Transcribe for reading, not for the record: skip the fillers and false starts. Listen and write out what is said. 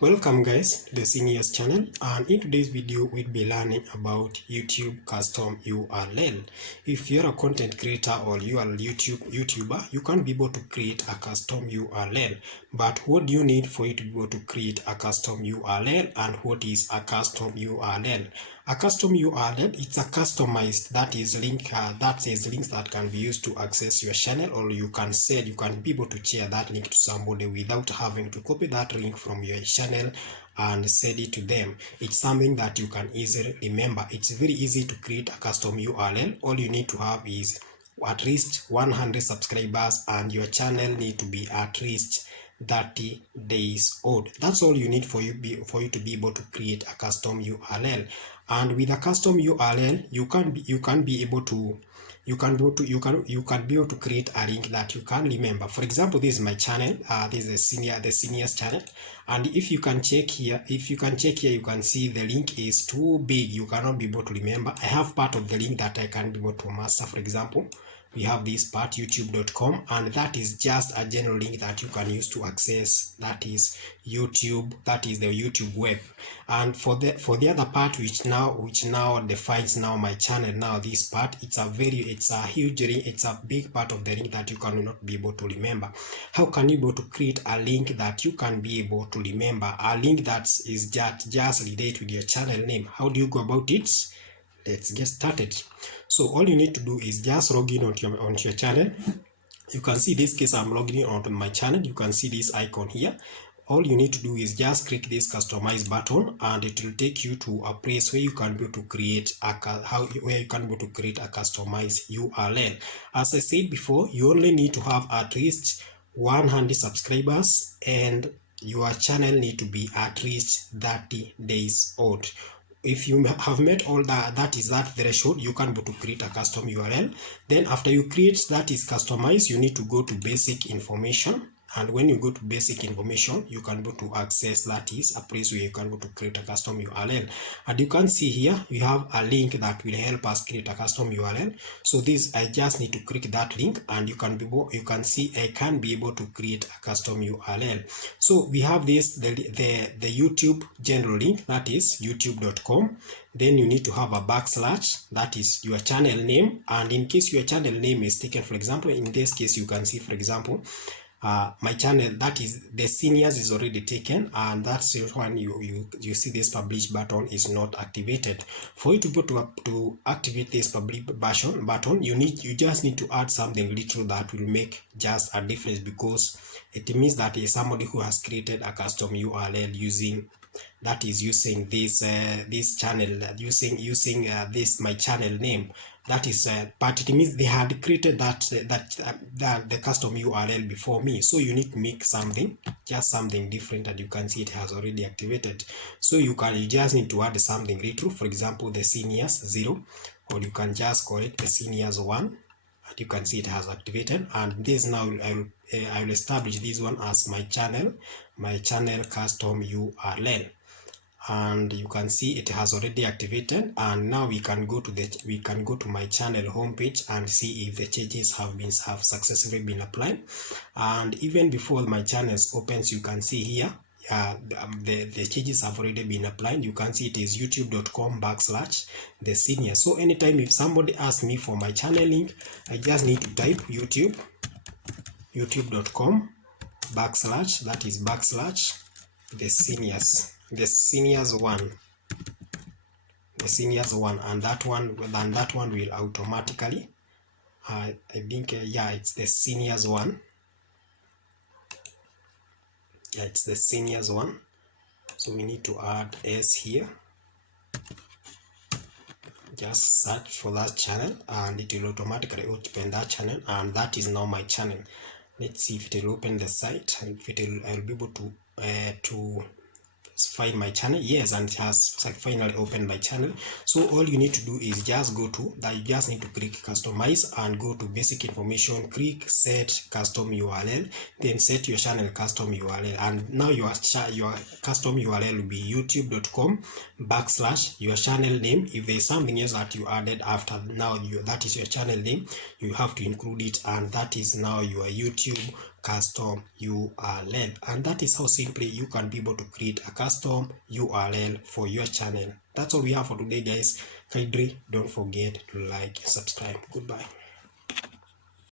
Welcome guys to the Seniors channel, and in today's video we'll be learning about YouTube custom URL. If you're a content creator or you are a YouTuber, you can be able to create a custom URL. But what do you need for you to be able to create a custom URL, and what is a custom URL? A custom URL, it's a customized links that can be used to access your channel, or you can be able to share that link to somebody without having to copy that link from your channel and send it to them. It's something that you can easily remember. It's very easy to create a custom URL. All you need to have is at least 100 subscribers, and your channel need to be at least 30 days old. That's all you need for you to be able to create a custom URL. And with a custom URL, you can be able to create a link that you can remember. For example, this is my channel. This is the seniors channel, and if you can check here, you can see the link is too big. You cannot be able to remember. I have part of the link that I can be able to master. For example, we have this part, youtube.com, and that is just a general link that you can use to access, that is YouTube, that is the YouTube web. And for the other part, which now defines now my channel, now this part, it's a huge link, it's a big part of the link that you cannot be able to remember. How can you be able to create a link that you can be able to remember, a link that is just relate with your channel name? How do you go about it? Let's get started. So all you need to do is just log in onto your channel. You can see this case I'm logging in onto my channel. You can see this icon here. All you need to do is just click this customize button, and it will take you to a place where you can be able to create a customized URL. As I said before, you only need to have at least 100 subscribers, and your channel need to be at least 30 days old. If you have met all that threshold, you can go to create a custom URL. Then after you create that is customized, you need to go to basic information. And when you go to basic information, you can go to access, that is a place where you can go to create a custom URL. And you can see here, we have a link that will help us create a custom URL. So this, I just need to click that link, and you can see I can be able to create a custom URL. So we have this, the YouTube general link, that is youtube.com. Then you need to have a backslash, that is your channel name. And in case your channel name is taken, for example, in this case, you can see, for example, my channel, that is the seniors, is already taken, and that's the one you see this publish button is not activated. For you to go to activate this publish button, you just need to add something little that will make just a difference, because it means that is somebody who has created a custom URL using this channel, using this my channel name. That is but it means they had created the custom URL before me. So you need to make something different, and you can see it has already activated. So you just need to add something little. For example, the seniors 0, or you can just call it the seniors 1, and you can see it has activated. And this now I will establish this one as my channel custom URL. And you can see it has already activated. And now we can go to my channel homepage and see if the changes have successfully been applied. And even before my channel opens, you can see here the changes have already been applied. You can see it is youtube.com/the senior. So anytime if somebody asks me for my channel link, I just need to type youtube.com/ that is / the seniors 1, and that one will automatically I think it's the seniors 1. Yeah, it's the seniors 1. So we need to add S here. Just search for that channel, and it will automatically open that channel, and that is now my channel. Let's see if it will open the site, and if I'll be able to find my channel. Yes, and it has finally opened my channel. So all you need to do is just you just need to click customize and go to basic information, click set custom URL, then set your channel custom URL. And now your custom URL will be youtube.com/ your channel name. If there's something else that you added after, now that is your channel name, you have to include it, and that is now your YouTube custom URL. And that is how simply you can be able to create a custom URL for your channel. That's all we have for today, guys. Kindly don't forget to like and subscribe. Goodbye.